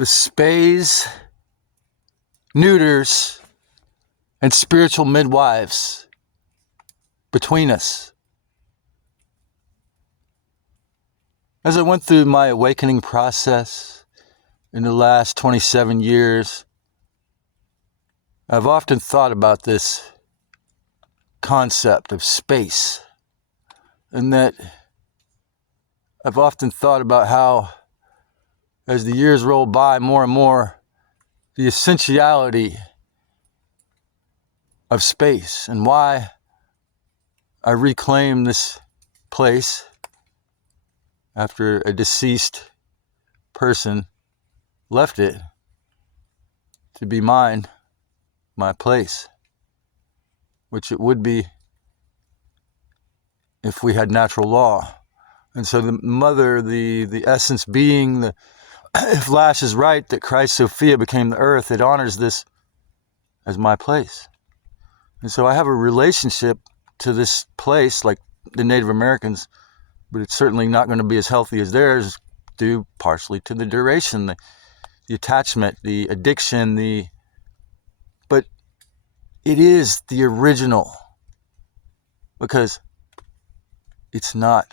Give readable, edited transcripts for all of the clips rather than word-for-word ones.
the Spays, Neuters, and spiritual midwives between us. As I went through my awakening process in the last 27 years, I've often thought about this concept of space, and that I've often thought about how, as the years roll by more and more, the essentiality of space and why I reclaim this place after a deceased person left it to be mine, my place, which it would be if we had natural law. And so the mother, the essence being, if Lash is right, that Christ Sophia became the earth, it honors this as my place. And so I have a relationship to this place like the Native Americans, but it's certainly not going to be as healthy as theirs, due partially to the duration, the attachment, the addiction, but it is the original, because it's an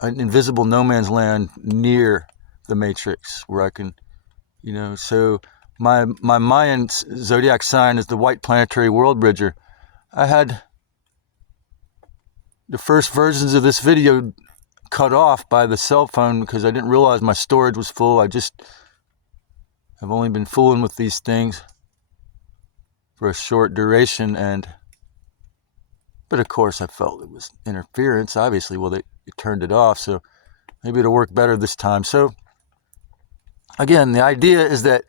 invisible no man's land near the matrix where I can, so my Mayan zodiac sign is the white planetary world bridger. I had the first versions of this video cut off by the cell phone because I didn't realize my storage was full. I've only been fooling with these things for a short duration, but of course I felt it was interference, obviously. Well, they turned it off, so maybe it'll work better this time. So again, the idea is that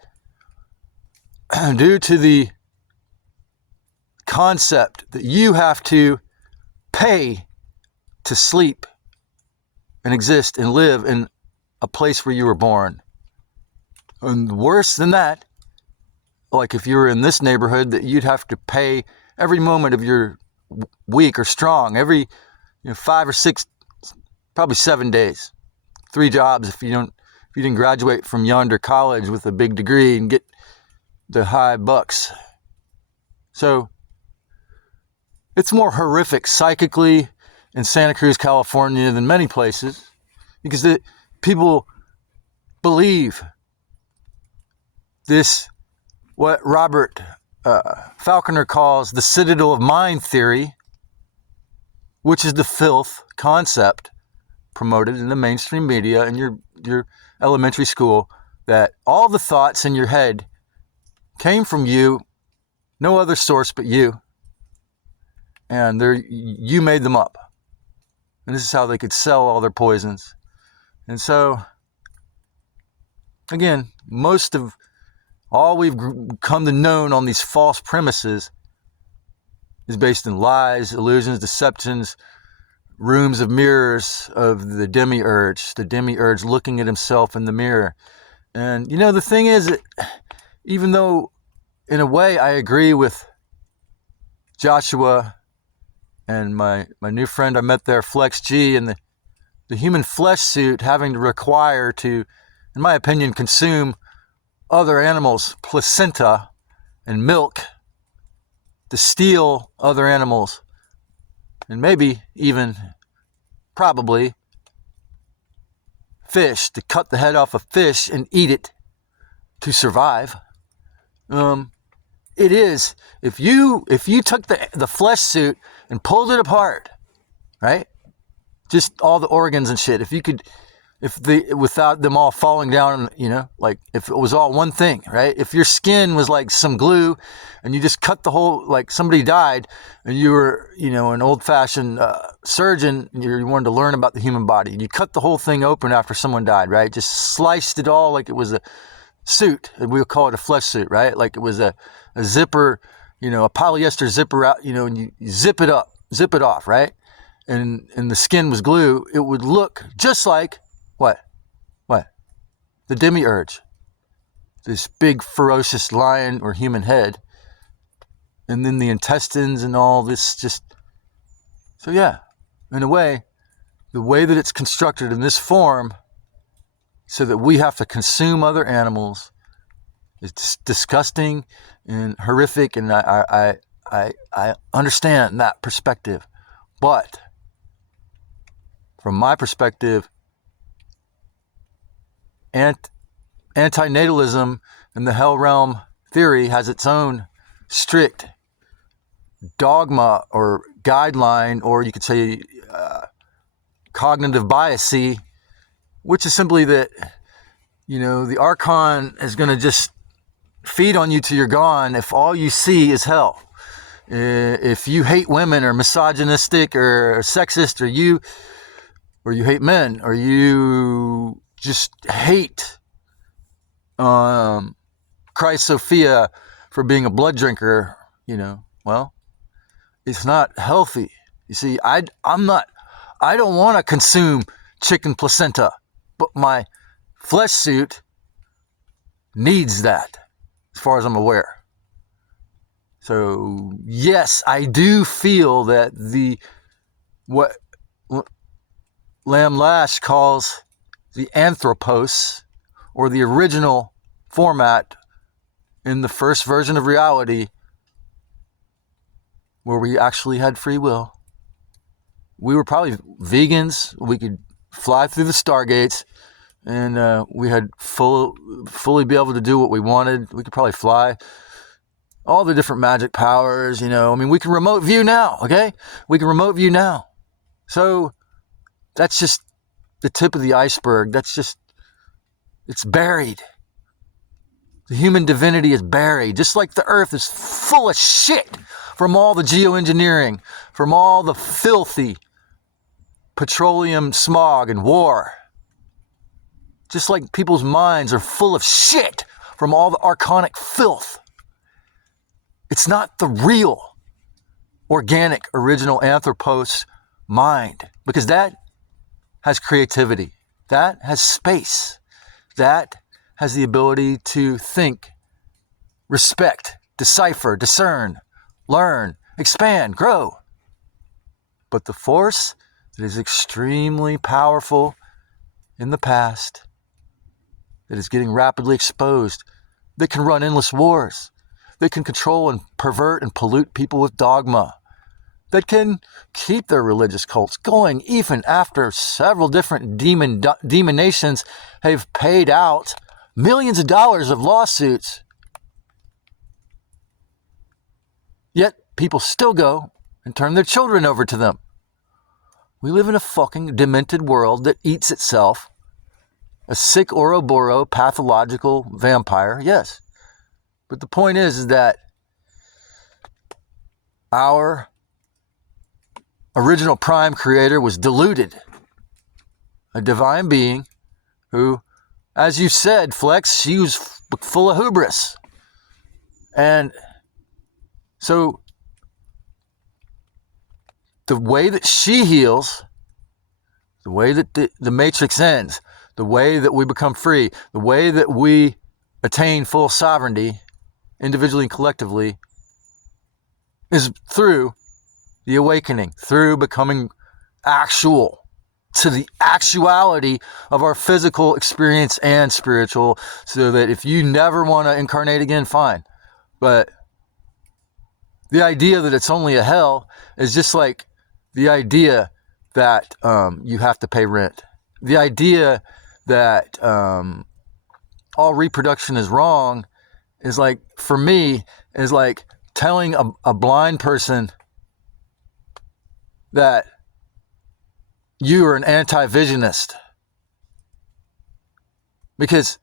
due to the concept that you have to pay to sleep and exist and live in a place where you were born. And worse than that, like if you were in this neighborhood, that you'd have to pay every moment of your week or strong, every 5 or 6, probably 7 days, 3 jobs if you didn't graduate from yonder college with a big degree and get the high bucks. So it's more horrific psychically in Santa Cruz, California than many places, because the people believe this, what Robert Falconer calls the citadel of mind theory, which is the filth concept promoted in the mainstream media and your elementary school, that all the thoughts in your head came from you, no other source but you, and you made them up. And this is how they could sell all their poisons. And so, again, most of all we've come to know on these false premises is based in lies, illusions, deceptions, rooms of mirrors of the demiurge looking at himself in the mirror. And, the thing is that even though, in a way, I agree with Joshua and my new friend I met there, Flex G, and the human flesh suit having to require to, in my opinion, consume other animals' placenta and milk, to steal other animals, and maybe even, probably, fish, to cut the head off a fish and eat it to survive. It is, if you took the flesh suit and pulled it apart, right? Just all the organs and shit. Without them all falling down, like if it was all one thing, right? If your skin was like some glue and you just cut the whole, like somebody died and you were, an old-fashioned surgeon, and you wanted to learn about the human body, and you cut the whole thing open after someone died, right? Just sliced it all like it was a suit, and we'll call it a flesh suit, right? Like it was a zipper, a polyester zipper out, and you zip it off, right? And the skin was glue. It would look just like what? The demiurge, this big ferocious lion or human head, and then the intestines and all this so yeah, in a way, the way that it's constructed in this form so that we have to consume other animals. It's disgusting and horrific, and I understand that perspective. But from my perspective, antinatalism and the hell realm theory has its own strict dogma or guideline, or you could say cognitive biasy, which is simply that, the archon is going to just feed on you till you're gone if all you see is hell. If you hate women or misogynistic or sexist, or you hate men, or you just hate Christ Sophia for being a blood drinker, well, it's not healthy. You see, I don't want to consume chicken placenta, but my flesh suit needs that, as far as I'm aware. So yes, I do feel that what Lam Lash calls the anthropos, or the original format in the first version of reality, where we actually had free will. We were probably vegans. We could fly through the stargates, and we had fully be able to do what we wanted. We could probably fly. All the different magic powers, we can remote view now, okay? We can remote view now. So that's just the tip of the iceberg. It's buried. The human divinity is buried, just like the earth is full of shit from all the geoengineering, from all the filthy petroleum smog and war. Just like people's minds are full of shit from all the archonic filth. It's not the real, organic, original anthropos mind, because that has creativity. That has space. That has the ability to think, respect, decipher, discern, learn, expand, grow. But the force that is extremely powerful in the past, that is getting rapidly exposed, that can run endless wars, that can control and pervert and pollute people with dogma, that can keep their religious cults going even after several different demon nations have paid out millions of dollars of lawsuits. Yet people still go and turn their children over to them. We live in a fucking demented world that eats itself. A sick Ouroboros pathological vampire, yes. But the point is that our original prime creator was deluded. A divine being who, as you said, Flex, she was full of hubris. And so the way that she heals, the way that the matrix ends, the way that we become free, the way that we attain full sovereignty, individually and collectively, is through the awakening, through becoming actual to the actuality of our physical experience and spiritual, so that if you never want to incarnate again, fine. But the idea that it's only a hell is just like the idea that you have to pay rent. The idea that all reproduction is wrong is like, for me, is like telling a blind person that you are an anti-visionist. Because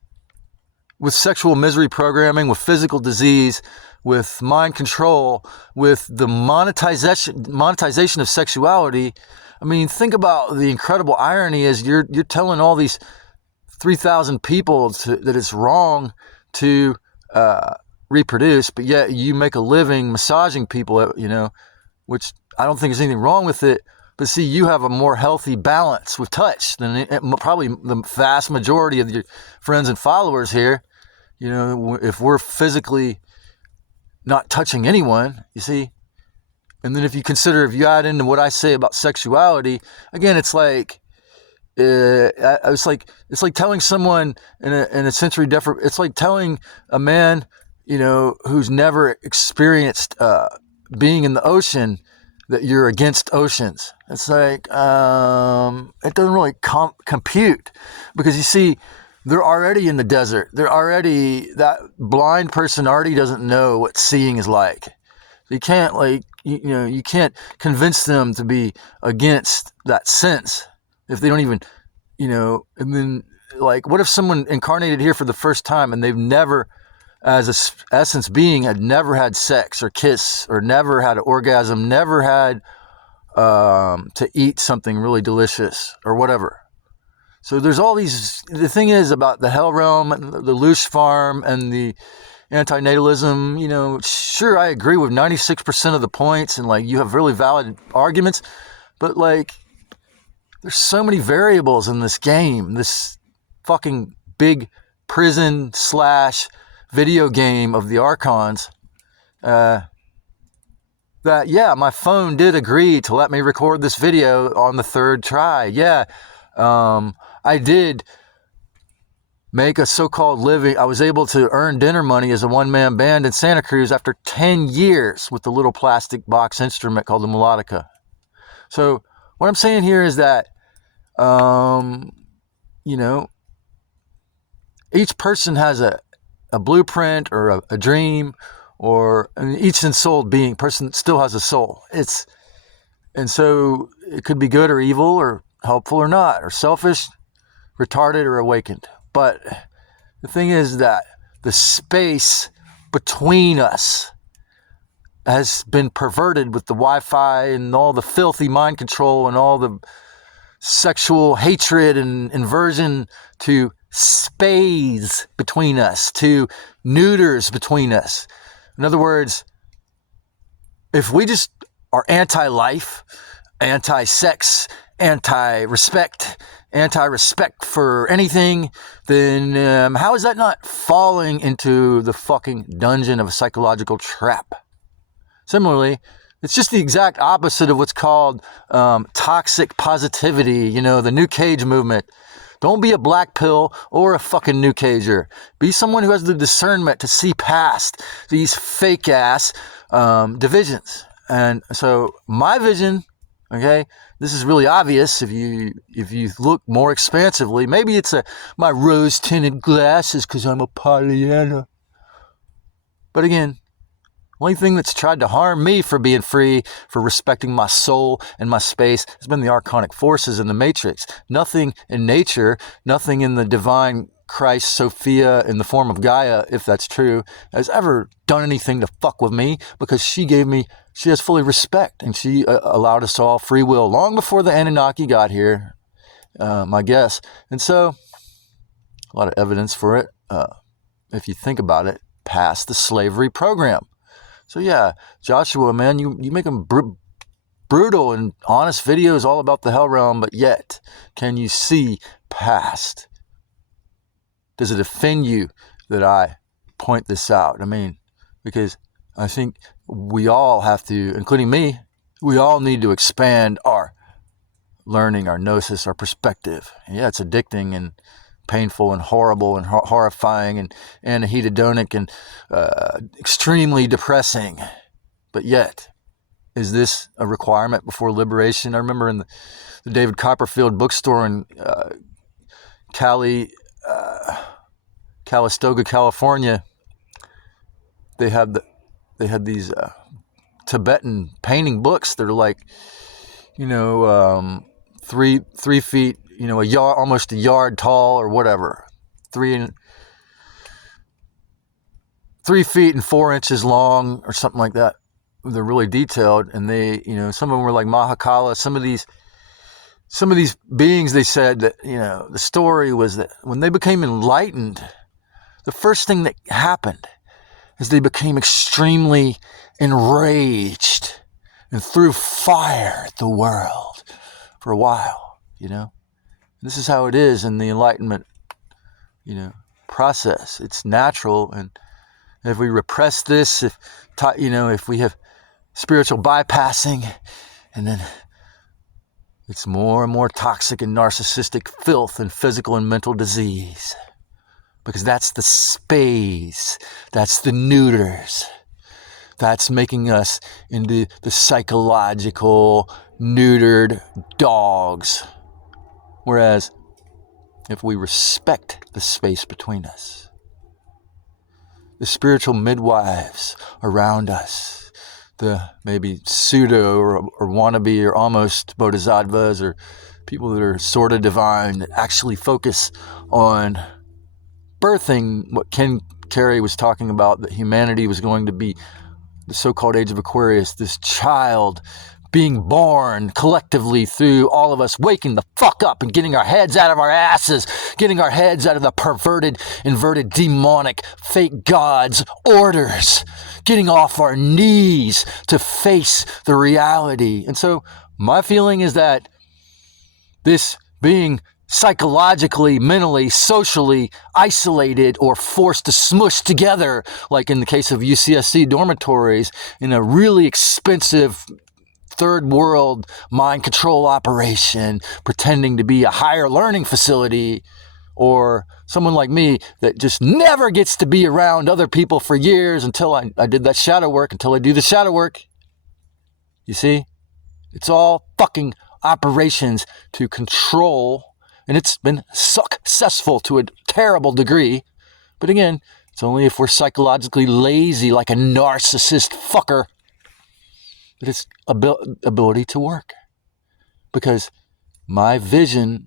with sexual misery programming, with physical disease, with mind control, with the monetization of sexuality, I mean, think about the incredible irony is you're telling all these 3,000 people that it's wrong to reproduce, but yet you make a living massaging people, which I don't think there's anything wrong with it. But see, you have a more healthy balance with touch than probably the vast majority of your friends and followers here. If we're physically not touching anyone, you see. And then if you add into what I say about sexuality, again, it's like it's like telling someone in a sensory it's like telling a man, who's never experienced being in the ocean, that you're against oceans. It's like it doesn't really compute, because you see, they're already in the desert. That blind person already doesn't know what seeing is like. You can't you can't convince them to be against that sense if they don't even, and then, like, what if someone incarnated here for the first time and they've never, as a essence being, had never had sex or kiss or never had an orgasm, never had to eat something really delicious or whatever. So there's all these, the thing is about the hell realm, the loosh farm, and the antinatalism, sure, I agree with 96% of the points, and like, you have really valid arguments, but like, there's so many variables in this game, this fucking big prison / video game of the archons, that, yeah, my phone did agree to let me record this video on the third try. Yeah, I did make a so-called living. I was able to earn dinner money as a one-man band in Santa Cruz after 10 years with the little plastic box instrument called the melodica. So what I'm saying here is that, each person has a blueprint or a dream, each ensouled being person still has a soul. And so it could be good or evil or helpful or not, or selfish, retarded or awakened. But the thing is that the space between us has been perverted with the Wi-Fi and all the filthy mind control and all the sexual hatred and inversion, to Spays between us, to Neuters between us. In other words, if we just are anti-life, anti-sex, anti-respect for anything, then how is that not falling into the fucking dungeon of a psychological trap? Similarly, it's just the exact opposite of what's called toxic positivity, the New Cage movement. Don't be a black pill or a fucking New Cager. Be someone who has the discernment to see past these fake ass divisions. And so my vision, okay, this is really obvious if you look more expansively. Maybe it's my rose-tinted glasses because I'm a Pollyanna. But again, only thing that's tried to harm me for being free, for respecting my soul and my space, has been the archonic forces in the matrix. Nothing in nature, nothing in the divine Christ, Sophia, in the form of Gaia, if that's true, has ever done anything to fuck with me, because she has fully respect, and she allowed us all free will long before the Anunnaki got here, my guess. And so, a lot of evidence for it, if you think about it, past the slavery program. So yeah, Joshua, man, you make them brutal and honest videos all about the hell realm, but yet, can you see past? Does it offend you that I point this out? I mean, because I think we all have to, including me, we all need to expand our learning, our gnosis, our perspective. And yeah, it's addicting and painful and horrible and horrifying and anhedonic and extremely depressing. But yet, is this a requirement before liberation? I remember in the David Copperfield bookstore in Calistoga, California, they had these Tibetan painting books that are like, 3 feet, a yard, almost a yard tall or whatever, 3 feet and 4 inches long or something like that. They're really detailed, and they, some of them were like Mahakala. Some of these beings, they said that, the story was that when they became enlightened, the first thing that happened is they became extremely enraged and threw fire at the world for a while, This is how it is in the enlightenment, process. It's natural, and if we repress this, if we have spiritual bypassing, and then it's more and more toxic and narcissistic filth and physical and mental disease. Because that's the Spays, that's the Neuters. That's making us into the psychological, neutered dogs. Whereas, if we respect the space between us, the spiritual midwives around us, the maybe pseudo or wannabe or almost bodhisattvas or people that are sort of divine that actually focus on birthing what Ken Carey was talking about, that humanity was going to be the so-called age of Aquarius, this child being born collectively through all of us waking the fuck up and getting our heads out of our asses, getting our heads out of the perverted, inverted, demonic, fake gods' orders, getting off our knees to face the reality. And so my feeling is that this being psychologically, mentally, socially isolated or forced to smush together, like in the case of UCSC dormitories, in a really expensive third world mind control operation, pretending to be a higher learning facility, or someone like me that just never gets to be around other people for years until I did that shadow work, until I do the shadow work. You see? It's all fucking operations to control. And it's been successful to a terrible degree. But again, it's only if we're psychologically lazy like a narcissist fucker that it's ability to work. Because my vision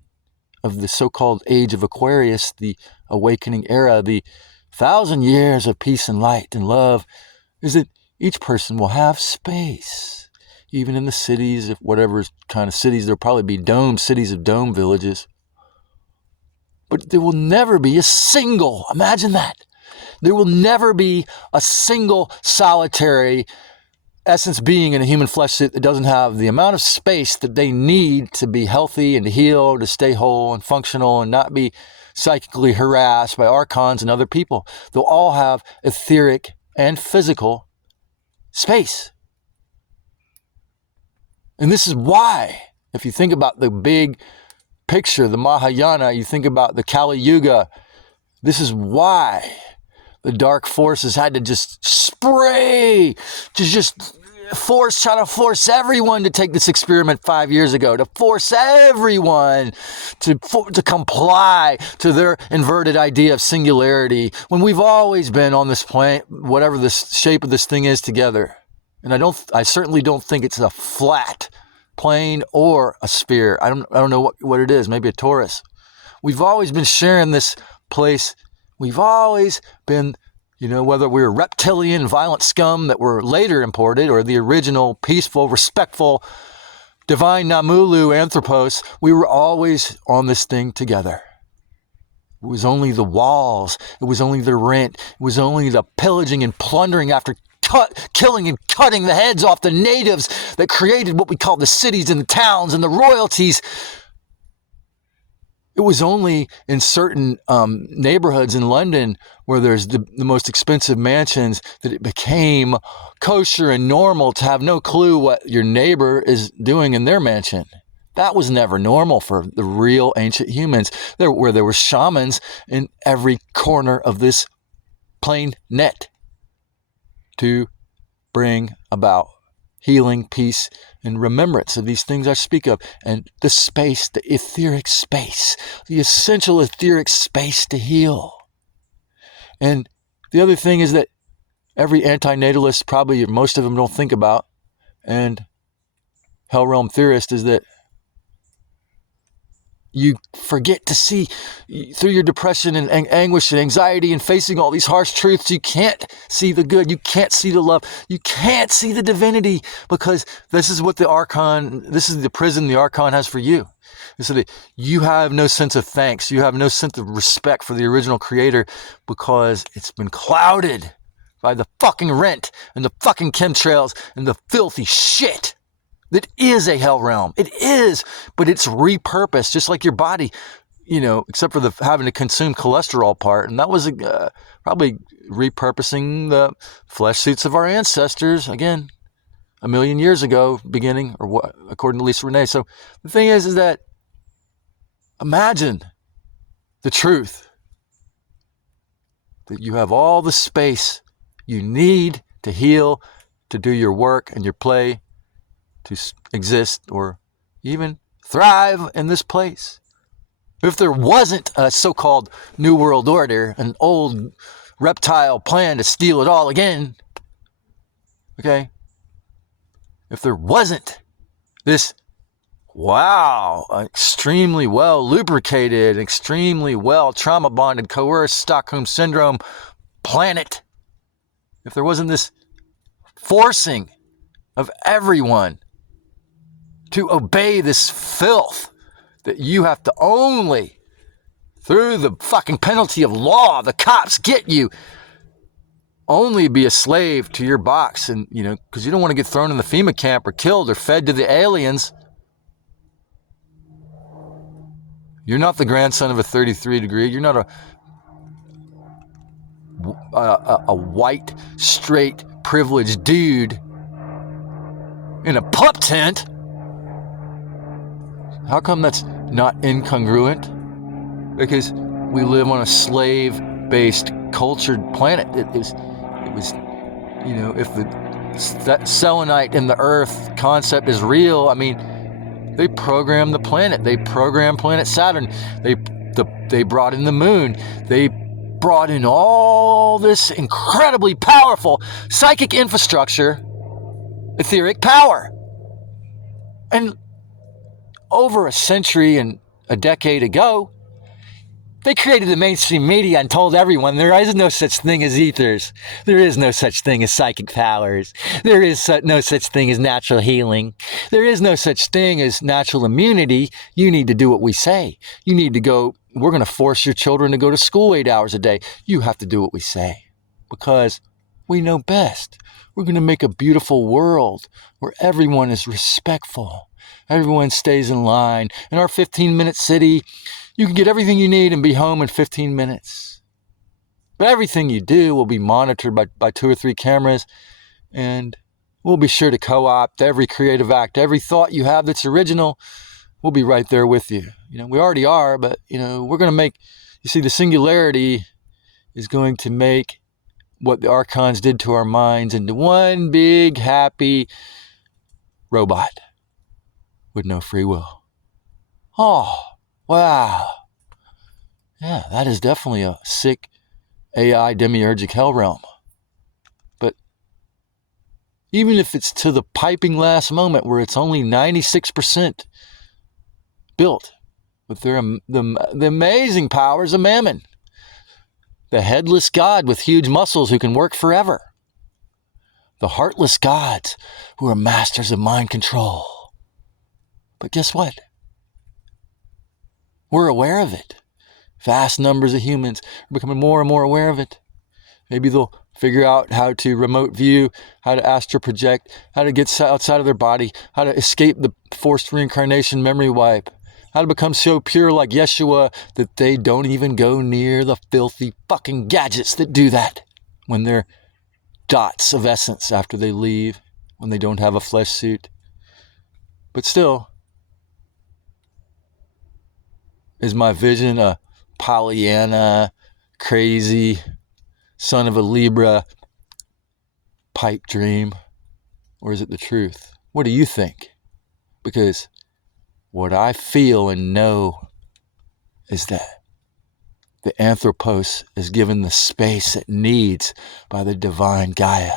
of the so-called age of Aquarius, the awakening era, the 1,000 years of peace and light and love, is that each person will have space. Even in the cities, if whatever kind of cities, there'll probably be dome cities of dome villages. But there will never be a single, imagine that, there will never be a single solitary essence being in a human flesh suit that doesn't have the amount of space that they need to be healthy and to heal, to stay whole and functional and not be psychically harassed by archons and other people. They'll all have etheric and physical space. And this is why, if you think about the big picture, the Mahayana, you think about the Kali Yuga, this is why the dark forces had to just spray, to just try to force everyone to take this experiment 5 years ago, to force everyone to comply to their inverted idea of singularity, when we've always been on this plane, whatever the shape of this thing is, together. And I certainly don't think it's a flat plane or a sphere. I don't know what it is. Maybe a torus. We've always been sharing this place. We've always been, whether we were reptilian, violent scum that were later imported, or the original peaceful, respectful, divine Namulu anthropos, we were always on this thing together. It was only the walls. It was only the rent. It was only the pillaging and plundering after killing and cutting the heads off the natives that created what we call the cities and the towns and the royalties. It was only in certain neighborhoods in London where there's the most expensive mansions that it became kosher and normal to have no clue what your neighbor is doing in their mansion. That was never normal for the real ancient humans, where there were shamans in every corner of this plain net to bring about healing, peace, and remembrance of these things I speak of. And the space, the etheric space, the essential etheric space to heal. And the other thing is that every antinatalist, probably most of them don't think about, and hell realm theorist, is that you forget to see through your depression and anguish and anxiety and facing all these harsh truths. You can't see the good. You can't see the love. You can't see the divinity, because this is what this is the prison the archon has for you. So that you have no sense of thanks. You have no sense of respect for the original creator, because it's been clouded by the fucking rent and the fucking chemtrails and the filthy shit that is a hell realm. It is, but it's repurposed, just like your body, except for the having to consume cholesterol part. And that was probably repurposing the flesh suits of our ancestors. Again, a million years ago, beginning, or what, according to Lisa Renee. So the thing is that imagine the truth that you have all the space you need to heal, to do your work and your play, to exist or even thrive in this place. If there wasn't a so-called New World Order, an old reptile plan to steal it all again, okay? If there wasn't this, wow, extremely well lubricated, extremely well trauma bonded, coerced Stockholm Syndrome planet, if there wasn't this forcing of everyone to obey this filth that you have to only, through the fucking penalty of law, the cops get you, only be a slave to your box, and because you don't want to get thrown in the FEMA camp or killed or fed to the aliens. You're not the grandson of a 33 degree. You're not a white, straight, privileged dude in a pup tent. How come that's not incongruent? Because we live on a slave-based, cultured planet. It was, if that selenite in the earth concept is real, I mean, they programmed the planet. They programmed planet Saturn. They brought in the moon. They brought in all this incredibly powerful psychic infrastructure, etheric power. And over a century and a decade ago, they created the mainstream media and told everyone there is no such thing as ethers. There is no such thing as psychic powers. There is no such thing as natural healing. There is no such thing as natural immunity. You need to do what we say. You need to go, we're going to force your children to go to school 8 hours a day. You have to do what we say because we know best. We're going to make a beautiful world where everyone is respectful. Everyone stays in line. In our 15-minute city, you can get everything you need and be home in 15 minutes. But everything you do will be monitored by 2 or 3 cameras, and we'll be sure to co-opt every creative act, every thought you have that's original. We'll be right there with you. We already are, but, we're going to make, the singularity is going to make what the archons did to our minds into one big, happy robot with no free will. Oh, wow. Yeah, that is definitely a sick AI demiurgic hell realm. But even if it's to the piping last moment where it's only 96% built with the amazing powers of Mammon, the headless god with huge muscles who can work forever, the heartless gods who are masters of mind control. But guess what? We're aware of it. Vast numbers of humans are becoming more and more aware of it. Maybe they'll figure out how to remote view, how to astral project, how to get outside of their body, how to escape the forced reincarnation memory wipe, how to become so pure like Yeshua that they don't even go near the filthy fucking gadgets that do that when they're dots of essence after they leave, when they don't have a flesh suit. But still, is my vision a Pollyanna, crazy, son of a Libra pipe dream? Or is it the truth? What do you think? Because what I feel and know is that the Anthropos is given the space it needs by the divine Gaia,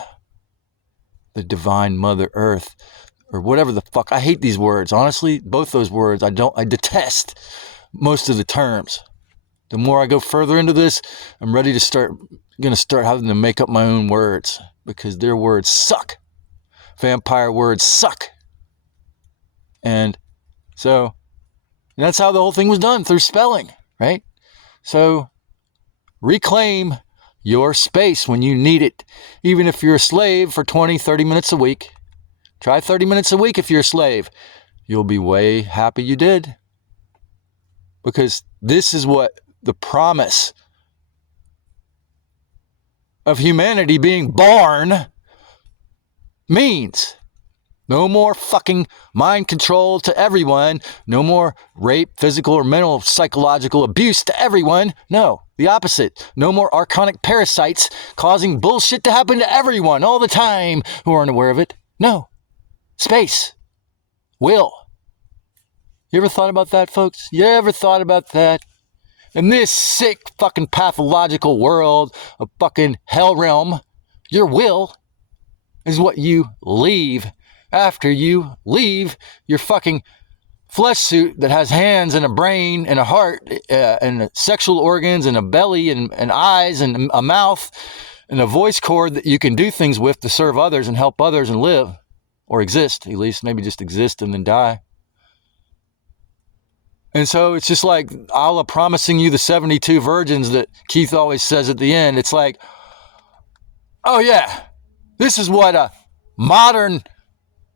the divine Mother Earth, or whatever the fuck. I hate these words. Honestly, both those words, I detest most of the terms. The more I go further into this, I'm going to start having to make up my own words because their words suck. Vampire words suck. And so that's how the whole thing was done, through spelling, right? So reclaim your space when you need it, even if you're a slave for 20, 30 minutes a week. Try 30 minutes a week if you're a slave. You'll be way happy you did. Because this is what the promise of humanity being born means. No more fucking mind control to everyone. No more rape, physical or mental, psychological abuse to everyone. No, the opposite. No more archonic parasites causing bullshit to happen to everyone all the time who aren't aware of it. No. Space. Will. You ever thought about that, folks? You ever thought about that? In this sick fucking pathological world of fucking hell realm, your will is what you leave after you leave your fucking flesh suit that has hands and a brain and a heart and sexual organs and a belly and eyes and a mouth and a voice cord that you can do things with to serve others and help others and live, or exist, at least, maybe just exist and then die. And so it's just like Allah promising you the 72 virgins that Keith always says at the end. It's like, oh yeah, this is what a modern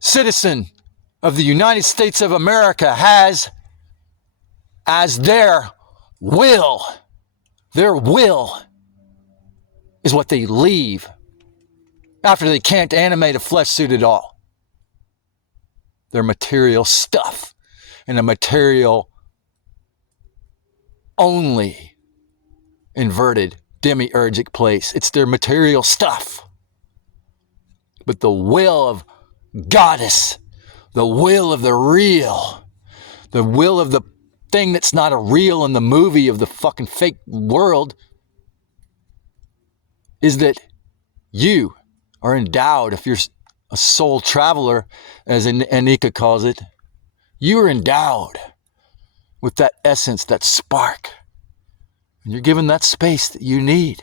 citizen of the United States of America has as their will. Their will is what they leave after they can't animate a flesh suit at all. Their material stuff and a material only inverted demiurgic place. It's their material stuff. But the will of goddess, the will of the real, the will of the thing that's not a real in the movie of the fucking fake world, is that you are endowed, if you're a soul traveler, as Anika calls it, you are endowed with that essence, that spark. And you're given that space that you need.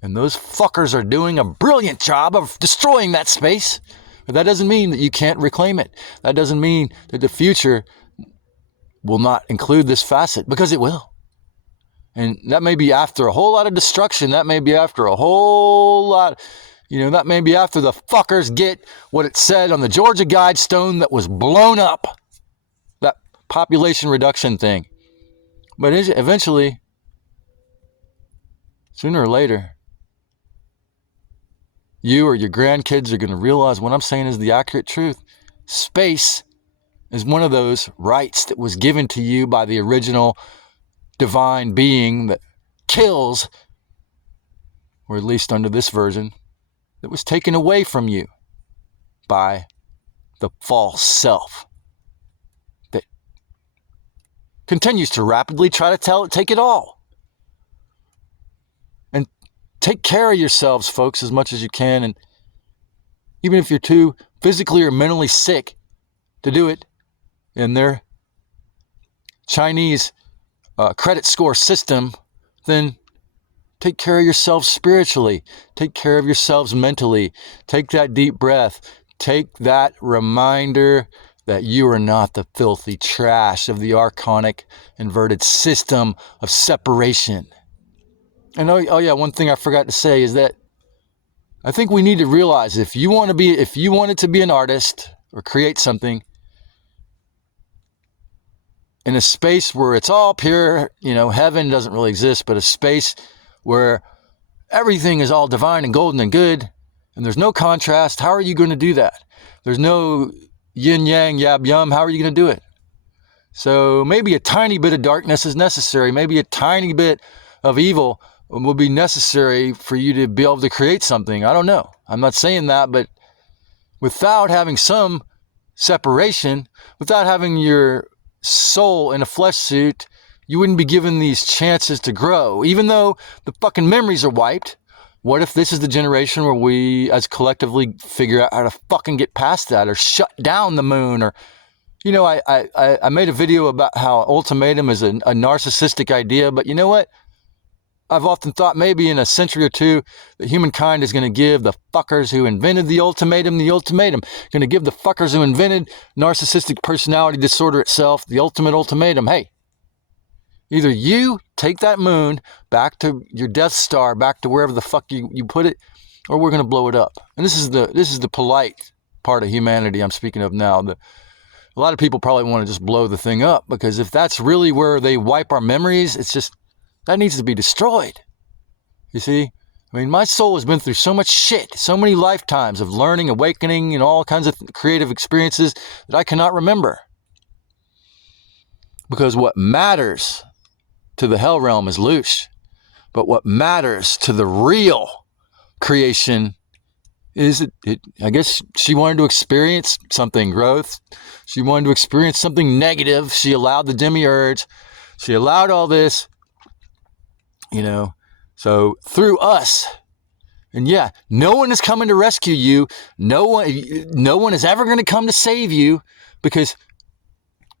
And those fuckers are doing a brilliant job of destroying that space. But that doesn't mean that you can't reclaim it. That doesn't mean that the future will not include this facet, because it will. And that may be after a whole lot of destruction. That may be after a whole lot, that may be after the fuckers get what it said on the Georgia Guidestone that was blown up. That population reduction thing. But eventually, sooner or later, you or your grandkids are going to realize what I'm saying is the accurate truth. Space is one of those rights that was given to you by the original divine being that kills, or at least under this version, that was taken away from you by the false self that continues to rapidly try to take it all. And take care of yourselves, folks, as much as you can. And even if you're too physically or mentally sick to do it in their Chinese credit score system, then take care of yourselves spiritually. Take care of yourselves mentally. Take that deep breath. Take that reminder that you are not the filthy trash of the archonic inverted system of separation. And oh yeah, one thing I forgot to say is that I think we need to realize if you wanted to be an artist or create something in a space where it's all pure, heaven doesn't really exist, but a space where everything is all divine and golden and good, and there's no contrast, how are you going to do that? There's no yin yang yab yum, how are you going to do it? So maybe a tiny bit of darkness is necessary, maybe a tiny bit of evil will be necessary for you to be able to create something. I don't know. I'm not saying that, but without having some separation, without having your soul in a flesh suit, you wouldn't be given these chances to grow. Even though the fucking memories are wiped, what if this is the generation where we as collectively figure out how to fucking get past that, or shut down the moon, or I made a video about how ultimatum is a narcissistic idea, but you know what? I've often thought maybe in a century or two that humankind is going to give the fuckers who invented the ultimatum. Going to give the fuckers who invented narcissistic personality disorder itself the ultimate ultimatum. Hey, either you take that moon back to your Death Star, back to wherever the fuck you put it, or we're going to blow it up. And this is the polite part of humanity I'm speaking of now. A lot of people probably want to just blow the thing up, because if that's really where they wipe our memories, it's just, that needs to be destroyed. You see, I mean, my soul has been through so much shit, so many lifetimes of learning, awakening, and all kinds of creative experiences that I cannot remember. Because what matters to the hell realm is loosh. But what matters to the real creation is I guess she wanted to experience something, growth. She wanted to experience something negative. She allowed the demiurge. She allowed all this, So through us, and yeah, no one is coming to rescue you. No one is ever going to come to save you, because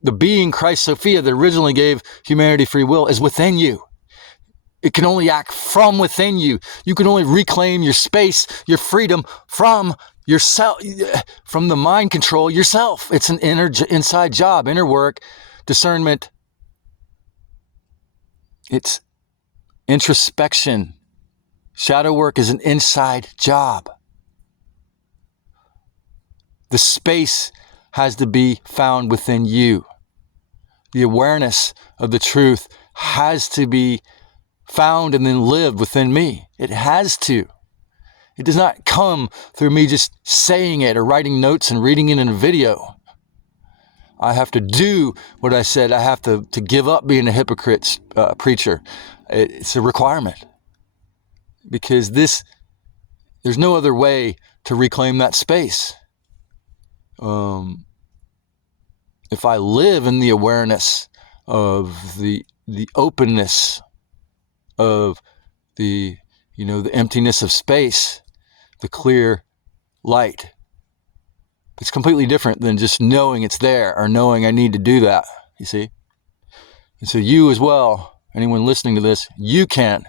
the being Christ Sophia that originally gave humanity free will is within you. It can only act from within you. You can only reclaim your space, your freedom from yourself, from the mind control yourself. It's an inside job, inner work, discernment. It's introspection. Shadow work is an inside job. The space has to be found within you. The awareness of the truth has to be found and then lived within me. It has to. It does not come through me just saying it or writing notes and reading it in a video. I have to do what I said. I have to give up being a hypocrite preacher. It's a requirement. Because there's no other way to reclaim that space. If I live in the awareness of the openness of the emptiness of space, the clear light, it's completely different than just knowing it's there or knowing I need to do that, you see? And so you as well, anyone listening to this, you can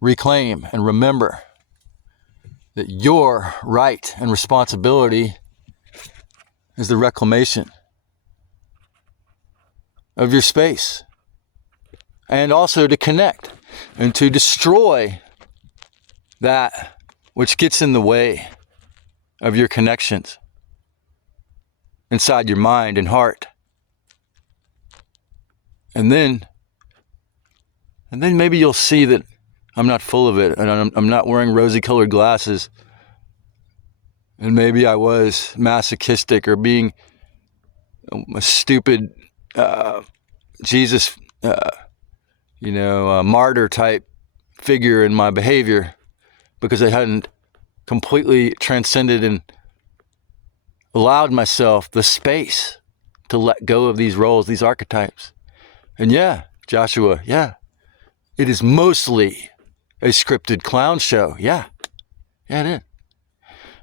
reclaim and remember that your right and responsibility is the reclamation of your space, and also to connect and to destroy that which gets in the way of your connections inside your mind and heart. And then maybe you'll see that I'm not full of it, and I'm not wearing rosy-colored glasses, and maybe I was masochistic or being a stupid Jesus, martyr type figure in my behavior, because I hadn't completely transcended and allowed myself the space to let go of these roles, these archetypes. And yeah, Joshua, yeah, it is mostly a scripted clown show. Yeah, it is.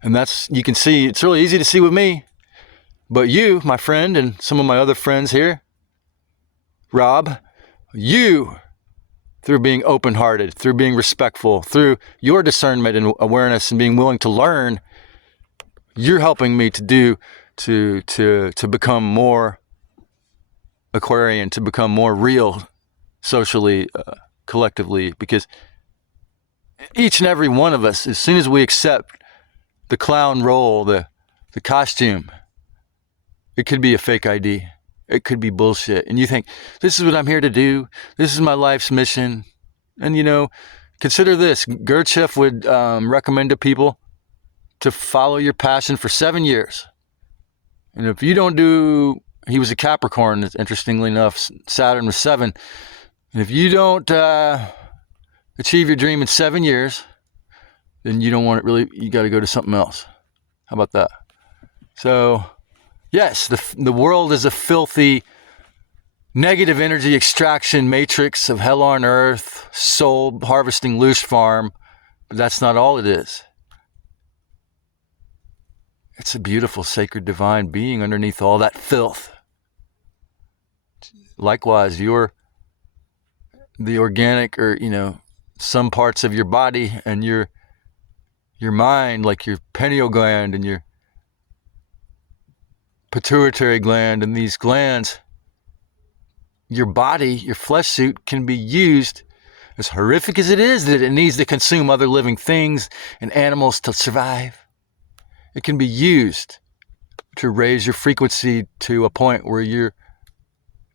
And you can see, it's really easy to see with me. But you, my friend, and some of my other friends here, Rob, you, through being open-hearted, through being respectful, through your discernment and awareness and being willing to learn, you're helping me to become more Aquarian, to become more real socially, collectively, because each and every one of us, as soon as we accept the clown role, the costume, it could be a fake ID. It could be bullshit. And you think, this is what I'm here to do. This is my life's mission. And, consider this. Gurdjieff would recommend to people to follow your passion for 7 years. And if you don't he was a Capricorn, interestingly enough, Saturn was 7. And if you don't achieve your dream in 7 years, then you don't want it really, you got to go to something else. How about that? So, yes, the world is a filthy, negative energy extraction matrix of hell on earth, soul harvesting loosh farm, but that's not all it is. It's a beautiful, sacred, divine being underneath all that filth. Likewise, the organic, or, some parts of your body and your mind, like your pineal gland and your pituitary gland, and these glands, your body, your flesh suit, can be used, as horrific as it is that it needs to consume other living things and animals to survive. It can be used to raise your frequency to a point where you're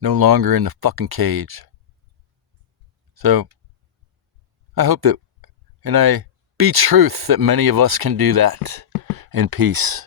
no longer in the fucking cage. So I hope that And I be truth that many of us can do that in peace.